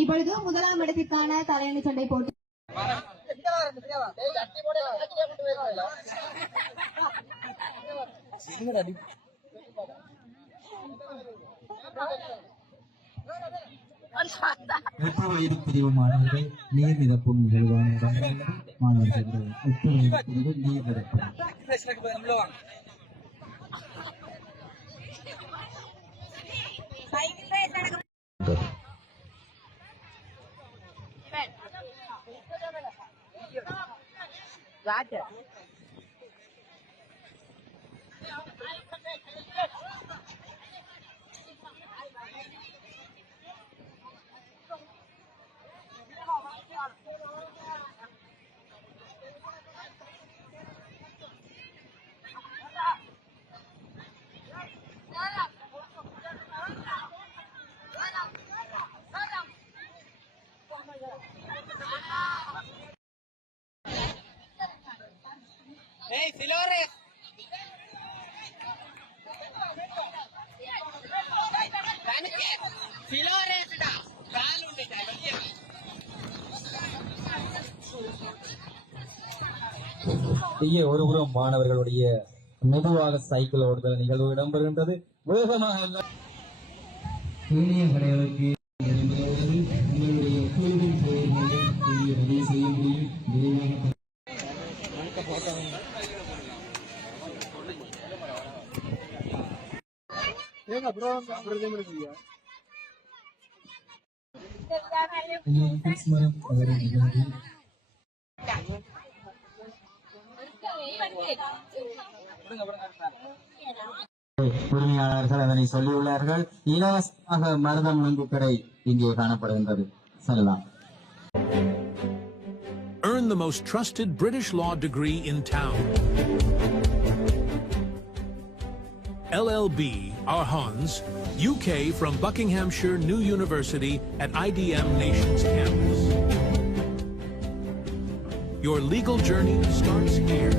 இப்பொழுது முதலாம் இடத்திற்கான தலையணி சண்டை போட்டி எட்டு வயது பிரிவு மாணவர்கள் நீர் நிரப்பும் நிகழ்வான மாணவர்கள் 8 வயது பிரிவு நீர் நிரப்பும் இங்கே ஒருபுறம் மாணவர்களுடைய மெதுவாக சைக்கிள் ஓடுதல் நிகழ்வு இடம்பெறுகின்றது. வேகமாக செய்ய முடியும். உரிமையாளர்கள் அதனை சொல்லியுள்ளார்கள். இலவசமாக மருதம் நுங்கு கடை இங்கே காணப்படுகின்றது. செல்லலாம். Earn the most trusted British law degree in town. LLB Arhans, UK from Buckinghamshire New University at IDM Nations Campus. Your legal journey starts here.